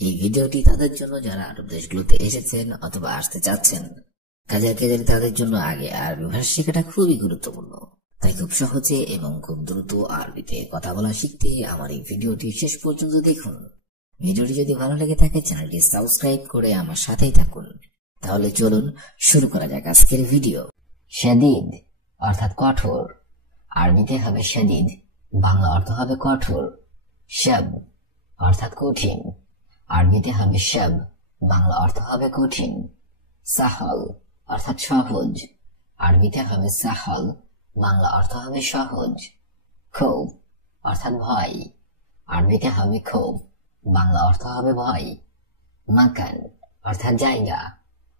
এই ভিডিওটি তাদের জন্য যারা আরব দেশগুলোতে এসেছেন অথবা আসতে চাচ্ছেন, কাজের তাদের জন্য আগে আরবি ভাষা শেখাটা খুবই গুরুত্বপূর্ণ। তাই খুব সহজে এবং খুব দ্রুত আরবিতে কথা বলা শিখতে আমার এই ভিডিওটি শেষ পর্যন্ত দেখুন। ভিডিওটি যদি ভালো লেগে থাকে চ্যানেলটি সাবস্ক্রাইব করে আমার সাথেই থাকুন। তাহলে চলুন শুরু করা যাক আজকের ভিডিও। শাদীদ অর্থাৎ কঠোর, আরবিতে হবে শাদীদ, বাংলা অর্থ হবে কঠোর। শাব অর্থাৎ কঠিন, আরবিতে হবে শাব, বাংলা অর্থ হবে কঠিন। সাহল অর্থাৎ সহজ, আরবিতে হবে সাহল, বাংলা অর্থ হবে সহজ। খৌফ অর্থাৎ ভয়, আরবিতে হবে খৌফ, বাংলা অর্থ হবে ভয়। মাকান অর্থাৎ জায়গা,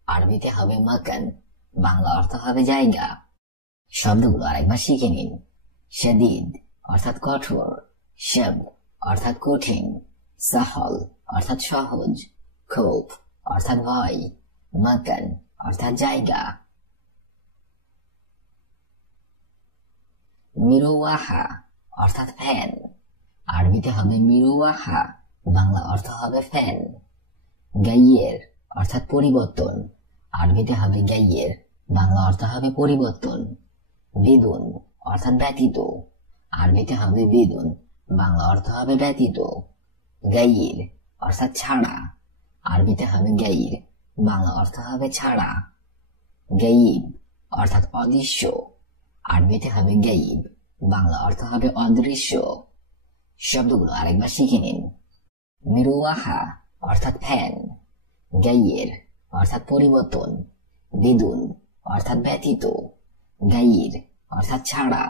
আরবিতে হবে মাকান, বাংলা অর্থ হবে জায়গা। শব্দগুলো আরেকবার শিখে নিন। শাদীদ অর্থাৎ কঠোর, শাব অর্থাৎ কঠিন, সাহল অর্থাৎ সহজ, খৌফ অর্থাৎ ভয়, মাকান অর্থাৎ জায়গা। মিরওয়াহা অর্থাৎ ফ্যান, আরবিতে হবে মিরওয়াহা, বাংলা অর্থ হবে ফ্যান। গাইয়ের অর্থাৎ পরিবর্তন, আরবিতে হবে গাইয়ের, বাংলা অর্থ হবে পরিবর্তন। বিদুন অর্থাৎ ব্যতীত, আরবিতে হবে বিদুন, বাংলা অর্থ হবে ব্যতীত। গাইর অর্থাৎ ছাড়া, আরবিতে হবে গাইর, বাংলা অর্থ হবে ছাড়া। গাইব অর্থাৎ অদৃশ্য, আরবিতে হবে গাইব, বাংলা অর্থ হবে অদৃশ্য। শব্দগুলো আরেকবার শিখে নিন। মিরওয়াহা অর্থাৎ ফ্যান, গাইয়ের অর্থাৎ পরিবর্তন, বিদুন অর্থাৎ ব্যতীত, গাইর অর্থাৎ ছাড়া,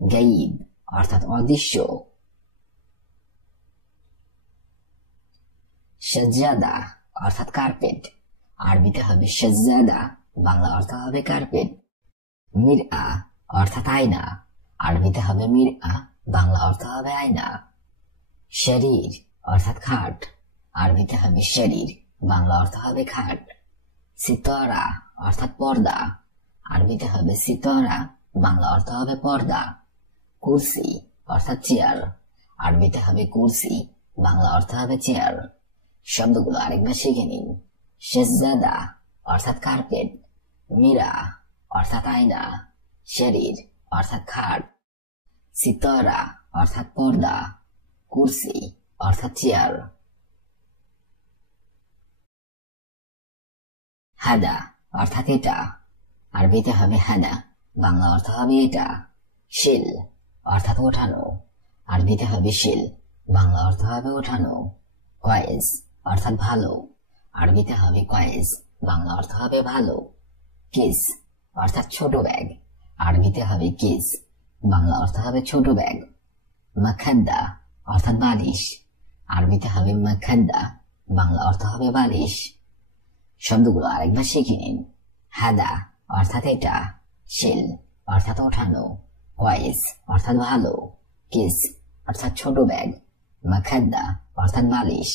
গাইব অর্থাৎ অদৃশ্য। সাজ্জাদা অর্থাৎ কার্পেট, আরবিতে হবে সাজ্জাদা, বাংলা অর্থ হবে কার্পেট। মিরআ অর্থাৎ আয়না, আরবিতে হবে মিরআ, বাংলা অর্থ হবে আয়না। শরীর অর্থাৎ খাট, আরবিতে হবে শরীর, বাংলা অর্থ হবে খাট। সিতারা অর্থাৎ পর্দা, আরবিতে হবে সিতারা, বাংলা অর্থ হবে পর্দা। কুরসি অর্থাৎ চেয়ার, আরবিতে হবে কুরসি, বাংলা অর্থ হবে চেয়ার। শব্দগুলো আরেকবার শিখে নিন। সাজ্জাদা অর্থাৎ কার্পেট, মিরা অর্থাৎ আয়না, শরীর অর্থাৎ খাট, সিতারা অর্থাৎ পর্দা, কুরসি অর্থাৎ চেয়ার। হাদা অর্থাৎ এটা, আরবিতে হবে হাদা, বাংলা অর্থ হবে এটা। শিল অর্থাৎ ওঠানো, আরবিতে হবে শিল, বাংলা অর্থ হবে ওঠানো। কয়েস অর্থাৎ ভালো, আরবিতে হবে কয়েস, বাংলা অর্থ হবে ভালো। কিস অর্থাৎ ছোট ব্যাগ, আরবিতে হবে কিস, বাংলা অর্থ হবে ছোট ব্যাগ। মাখাদ্দা অর্থাৎ বালিশ, আরবিতে হবে মাখাদ্দা, বাংলা অর্থ হবে বালিশ। শব্দগুলো আরেকবার শিখে নিন। হাদা অর্থাৎ এটা, শিল অর্থাৎ ওঠানো, কয়েস অর্থাৎ ভালো, কিস অর্থাৎ ছোট ব্যাগ, মাখাদ্দা অর্থাৎ বালিশ।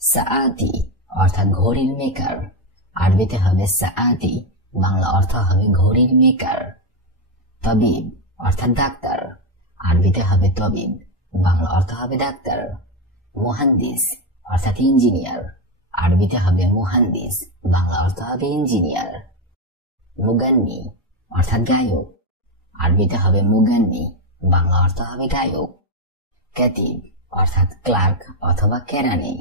সাআতি অর্থাৎ ঘড়ির মেকার, আরবিতে হবে সাআতি, বাংলা অর্থ হবে ঘড়ির মেকার। তবিব অর্থাৎ ডাক্তার, আরবিতে হবে তবিব, বাংলা অর্থ হবে ডাক্তার। মুহান্দিস অর্থাৎ ইঞ্জিনিয়ার, আরবিতে হবে মুহান্দিস, বাংলা অর্থ হবে ইঞ্জিনিয়ার। মুগান্নি অর্থাৎ গায়ক, আরবিতে হবে মুগান্নি, বাংলা অর্থ হবে গায়ক। কাতিব অর্থাৎ ক্লার্ক অথবা কেরানি,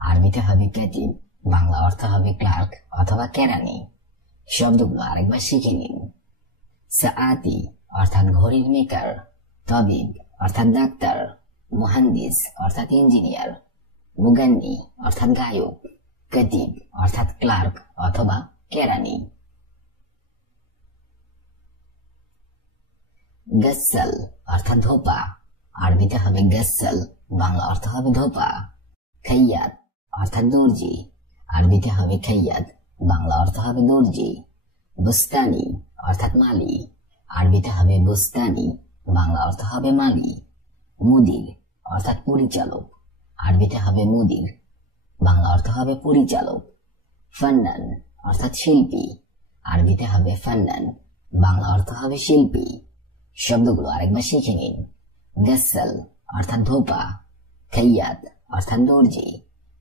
আরবিতে হবে কাতিব, বাংলা অর্থ হবে ক্লার্ক অথবা কেরানি। শব্দগুলো আরেকবার শিখে নিন। সাআতি অর্থাৎ ঘড়ির মেকার, তবিব অর্থাৎ ডাক্তার, মুহান্দিস অর্থাৎ ইঞ্জিনিয়ার, মুগান্নি অর্থাৎ গায়ক, কাতিব অর্থাৎ ক্লার্ক অথবা কেরানি। গসল অর্থাৎ ধোপা, আরবিতে হবে গসল, বাংলা অর্থ হবে ধোপা। খাইয়াত অর্থাৎ দর্জি, আরবিতে হবে খাইয়াত, বাংলা অর্থ হবে দর্জি। বুস্তানি অর্থাৎ মালি, আরবিতে হবে বুস্তানি, বাংলা অর্থ হবে মালি। মুদির অর্থাৎ পরিচালক, আরবিতে হবে মুদির, বাংলা অর্থ হবে পরিচালক। ফান্নান অর্থাৎ শিল্পী, আরবিতে হবে ফান্নান, বাংলা অর্থ হবে শিল্পী। শব্দগুলো আরেকবার শিখে নিন। গাসসাল অর্থাৎ ধোপা, খৈয়াত অর্থাৎ দর্জি,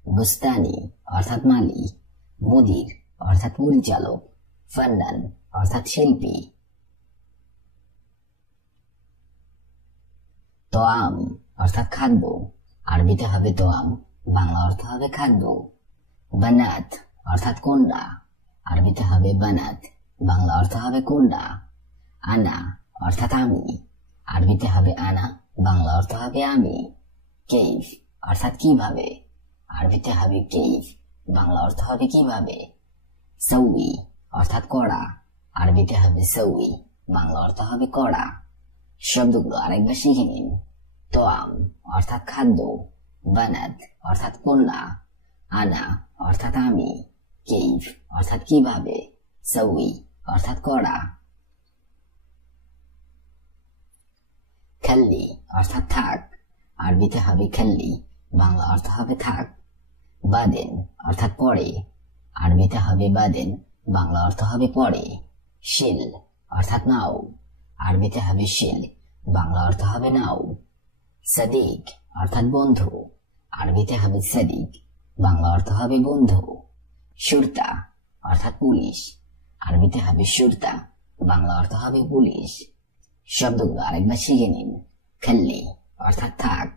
বুস্তানি অর্থাৎ মালি, মুদির অর্থাৎ পরিচালক, ফান্নান অর্থাৎ শিল্পী। তোয়াম অর্থাৎ খাদ্য, আরবিতে হবে তোয়াম, বাংলা অর্থ হবে খাদ্য। বানাত অর্থাৎ কন্যা, আরবিতে হবে বানাত, বাংলা অর্থ হবে কন্যা। আনা অর্থাৎ আমি, আরবিতে হবে আনা, বাংলা অর্থ হবে আমি। কেইফ অর্থাৎ কিভাবে, আরবিতে হবে কেইফ, বাংলা অর্থ হবে কিভাবে। সৌই অর্থাৎ কড়া, আরবিতে হবে সৌই, বাংলা অর্থ হবে কড়া। শব্দগুলো আরেকবার শিখে নিন। তোয়াম অর্থাৎ খাদ্য, বানাত অর্থাৎ কন্যা, আনা অর্থাৎ আমি, কেইফ অর্থাৎ কিভাবে, সৌই অর্থাৎ কড়া। খাল্লি অর্থাৎ থাক, আরবিতে হবে খাল্লি, বাংলা অর্থ হবে থাক। বাদেন অর্থাৎ পরে, আরবিতে হবে বাদেন, বাংলা অর্থ হবে পরে। শিল অর্থাৎ নাও, আরবিতে হবে শিল, বাংলা অর্থ হবে নাও। সাদিক অর্থাৎ বন্ধু, আরবিতে হবে সাদিক, বাংলা অর্থ হবে বন্ধু। শুরতা অর্থাৎ পুলিশ, আরবিতে হবে শুরতা, বাংলা অর্থ হবে পুলিশ। শব্দগুলো আরেকবার শিখে নিন। খাল্লি অর্থাৎ থাক,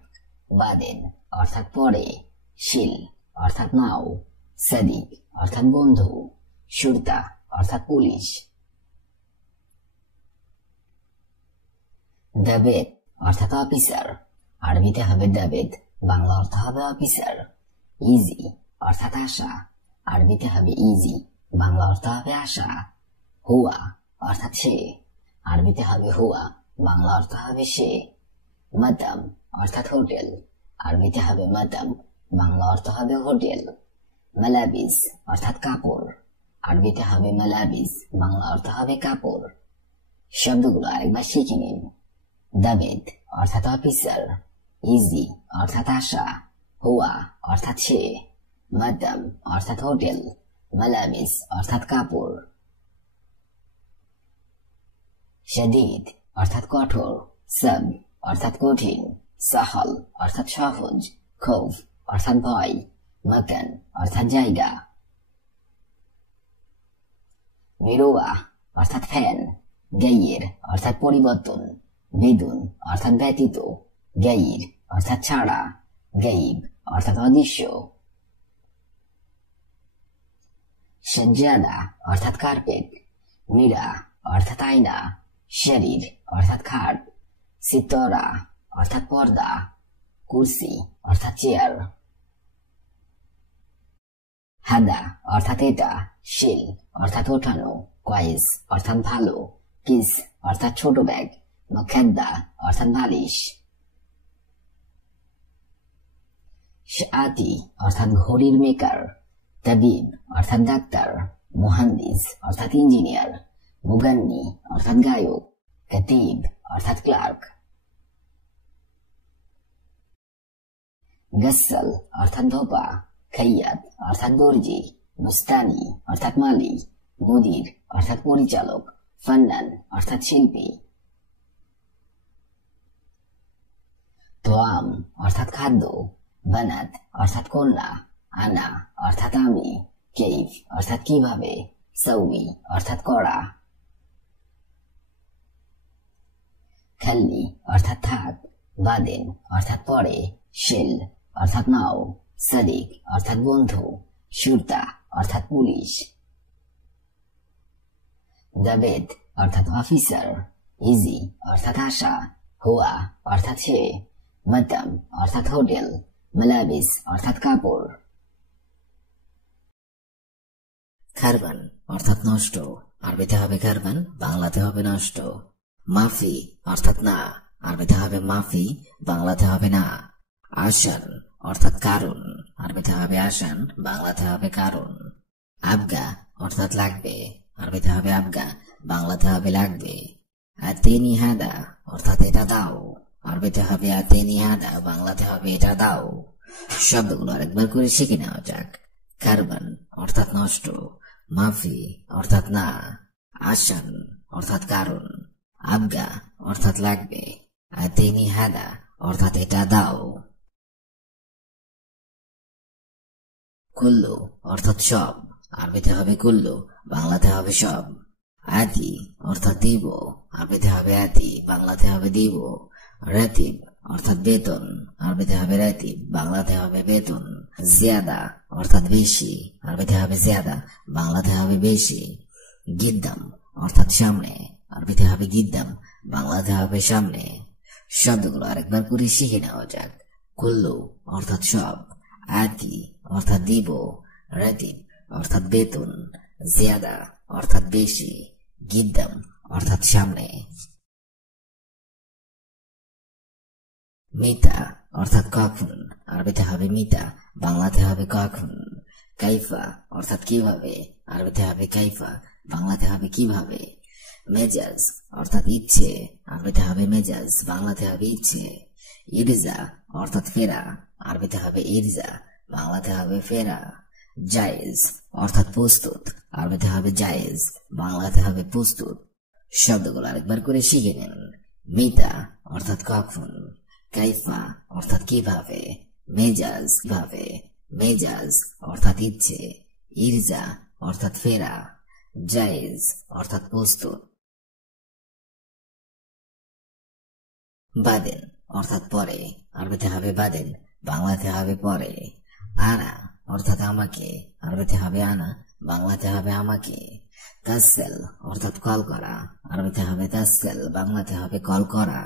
বাদেন অর্থাৎ পরে, শিল অর্থাৎ নাও, সাদিক অর্থাৎ বন্ধু, শুরতা অর্থাৎ পুলিশ। দাবেদ অর্থাৎ অফিসার, আরবিতে হবে দাবেদ, বাংলা অর্থ হবে অফিসার। ইজি অর্থাৎ আশা, আরবিতে হবে ইজি, বাংলা অর্থ হবে আশা। হুয়া অর্থাৎ সে, আরবিতে হবে হুয়া, বাংলা অর্থ হবে সে। মাতাম অর্থাৎ হোটেল, আরবিতে হবে মাতাম, বাংলা অর্থ হবে হোটেল। মালাবিস অর্থাৎ কাপড়, আরবিতে হবে মালাবিস, বাংলা অর্থ হবে কাপড়। শব্দগুলো আরেকবার শিখে নিন। দাবেদ অর্থাৎ অফিসার, ইজি অর্থাৎ আশা, হুয়া অর্থাৎ সে, মাতাম অর্থাৎ হোটেল, মালাবিস অর্থাৎ কাপড়। শাদীদ অর্থাৎ কঠোর, সাব অর্থাৎ কঠিন, সাহল অর্থাৎ সহজ, খৌফ অর্থাৎ ভয়, মাকান অর্থাৎ জায়গা। মিরুয়া অর্থাৎ ফ্যান, গাইয়ের অর্থাৎ পরিবর্তন, বেদুন অর্থাৎ ব্যতীত, গাইর অর্থাৎ ছাড়া, গাইব অর্থাৎ অদৃশ্য। সাজ্জাদা অর্থাৎ কার্পেট, মীরা অর্থাৎ আয়না, শরীর অর্থাৎ খাট, সিতরা অর্থাৎ পর্দা, কুরসি অর্থাৎ চেয়ার। হাদা অর্থাৎ এটা, শিল অর্থাৎ ওঠানো, কয়েস অর্থাৎ ভালো, কিস অর্থাৎ ছোট ব্যাগ, মখাদ্দা অর্থাৎ বালিশ। শাআতি অর্থাৎ ঘড়ির মেকার, তাবিব অর্থাৎ ডাক্তার, মুহান্দিস অর্থাৎ ইঞ্জিনিয়ার, মুগান্নি অর্থাৎ গায়ক, কাতিব অর্থাৎ ক্লার্ক। গসল অর্থাৎ ধোপা, খৈয়াত অর্থাৎ দর্জি, বুস্তানি অর্থাৎ মালি, মুদির অর্থাৎ পরিচালক, ফান্নান অর্থাৎ শিল্পী। তোয়াম অর্থাৎ খাদ্য, বানাত অর্থাৎ কন্যা, আনা অর্থাৎ আমি, কেইফ অর্থাৎ কিভাবে, সৌই অর্থাৎ কড়া। খাল্লি অর্থাৎ থাক, বাদেন অর্থাৎ পরে, শিল অর্থাৎ নাও, সাদিক অর্থাৎ বন্ধু, শুরতা অর্থাৎ পুলিশ। দাবেদ অর্থাৎ অফিসার, ইজি অর্থাৎ আশা, হুয়া অর্থাৎ সে, মাতাম অর্থাৎ হোটেল, মালাবিস অর্থাৎ কাপড়। খারবান অর্থাৎ নষ্ট, আরবিতে হবে খারবান, বাংলাতে হবে নষ্ট। মাফি অর্থাৎ না, আরবিতে হবে মাফি, বাংলাতে হবে না। আসান অর্থাৎ কারণ, আরবিতে হবে আসান, বাংলাতে হবে কারণ। আবগা অর্থাৎ লাগবে, আরবিতে হবে আবগা, বাংলাতে হবে লাগবে। আতেনি হাদা অর্থাৎ এটা দাও, আরবিতে হবে আতেনি হাদা, বাংলাতে হবে এটা দাও। শব্দগুলো আরেকবার করে শিখে নেওয়া যাক। কারবান অর্থাৎ নষ্ট, মাফি অর্থাৎ না, আসান অর্থাৎ কারণ, আবগা অর্থাৎ লাগবে, আতেনি হাদা অর্থাৎ এটা দাও। কুল্লু অর্থাৎ সব, আরবিতে হবে কুল্লু, বাংলাতে হবে সব। আতি অর্থাৎ দিব, আরবিতে হবে আতি, বাংলাতে হবে দিব। রাতিব অর্থাৎ বেতন, আরবিতে হবে রাতিব, বাংলাতে হবে বেতন। জিয়াদা অর্থাৎ বেশি, আরবিতে হবে জিয়াদা, বাংলাতে হবে বেশি। গিদ্দাম অর্থাৎ সামনে, আরবিতে হবে গিদ্দাম, বাংলাতে হবে সামনে। শব্দগুলো আরেকবার করে শিখে নেওয়া যাক। কুল্লু অর্থাৎ সব, আতি অর্থাৎ দিব, রাতিব অর্থাৎ বেতন, জিয়াদা অর্থাৎ বেশি, গিদ্দাম অর্থাৎ সামনে। মিতা অর্থাৎ কখন, আরবিতে হবে মিতা, বাংলাতে হবে কখন। কাইফা অর্থাৎ কিভাবে, আরবিতে হবে কাইফা, বাংলাতে হবে কিভাবে। মেজাজ অর্থাৎ ইচ্ছে, আরবিতে হবে মেজাজ, বাংলাতে হবে ইচ্ছে। ইরজা অর্থাৎ ফেরা, আরবিতে হবে ইরজা, বাংলাতে হবে ফেরা। জায়েজ অর্থাৎ প্রস্তুত, আরবিতে হবে জায়েজ, বাংলাতে হবে প্রস্তুত। শব্দগুলো আরেকবার করে শিখে নিন। মিতা অর্থাৎ কখন, কাইফা অর্থাৎ কিভাবে, মেজাজ ভাবে, মেজাজ অর্থাৎ ইচ্ছে, ইরজা অর্থাৎ ফেরা, জায়েজ অর্থাৎ প্রস্তুত। বাদেন অর্থাৎ পরে, আরবিতে হবে বাদেন, বাংলাতে হবে পরে। আনা অর্থাৎ আমাকে, আরবিতে হবে আনা, বাংলাতে হবে আমাকে। তাসেল অর্থাৎ কল করা, আরবিতে হবে তাসেল, বাংলাতে হবে কল করা।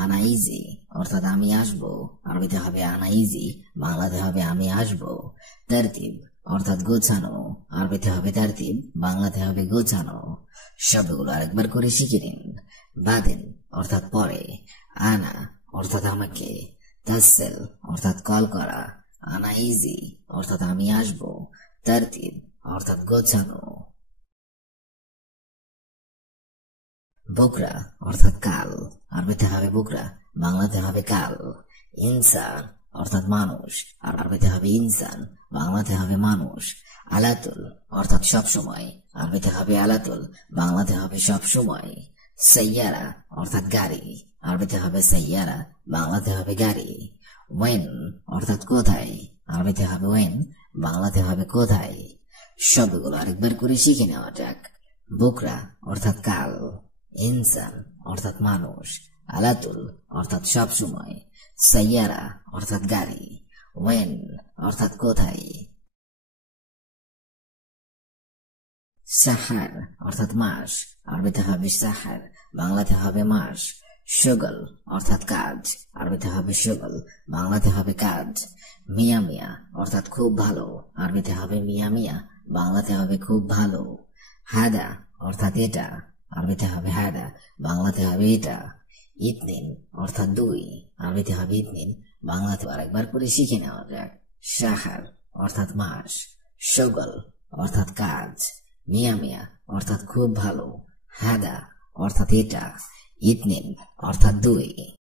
আনা ইজি অর্থাৎ আমি আসবো, আরবিতে হবে আনা ইজি, বাংলাতে হবে আমি আসবো। তারতিব অর্থাৎ গোছানো, আরবিতে হবে তারতিব, বাংলাতে হবে গোছানো। শব্দগুলো আরেকবার করে শিখে নিন। বাদেন অর্থাৎ পরে, আনা অর্থাৎ আমাকে, তাসেল অর্থাৎ কল করা, আনা ইজি অর্থাৎ আমি আসবো, তারতিব অর্থাৎ গোছানো। বুকরা অর্থাৎ কাল, আরবিতে হবে বুকরা, বাংলাতে হবে কাল। ইনসান অর্থাৎ মানুষ, আর আরবিতে হবে ইনসান, বাংলাতে হবে মানুষ। আলাতুল অর্থাৎ সবসময়, আরবিতে হবে আলাতুল, বাংলাতে হবে সব সময়। সাইয়ারা অর্থাৎ গাড়ি, আরবিতে হবে সাইয়ারা, বাংলাতে হবে গাড়ি। ওয়েন অর্থাৎ কোথায়, আরবিতে হবে ওয়েন, বাংলাতে হবে কোথায়। শব্দগুলো আরেকবার করে শিখে নেওয়া যাক। বুকরা অর্থাৎ কাল, ইনসান অর্থাৎ মানুষ, আলাতুল অর্থাৎ সব সময়, সাইয়ারা অর্থাৎ গাড়ি, ওয়েন অর্থাৎ কোথায়। সাহার অর্থাৎ মাস, আরবিতে হবে সাহার, বাংলাতে হবে মাস। শুগল অর্থাৎ কাজ, আরবিতে হবে শুগল, বাংলাতে হবে কাজ। মিয়া মিয়া অর্থাৎ খুব ভালো, আরবিতে হবে মিয়া মিয়া, বাংলাতে হবে খুব ভালো। হাদা অর্থাৎ এটা, আরবিতে হবে হাদা, বাংলাতে হবে এটা। ইতনিন অর্থাৎ দুই, আরবিতে হবে ইতনিন, বাংলাতে আরেকবার করে শিখে নেওয়া যাক। সাহার অর্থাৎ মাস, শুগল অর্থাৎ কাজ, মিয়া মিয়া অর্থাৎ খুব ভালো, হাদা অর্থাৎ এটা, ইতনিন অর্থাৎ দুই।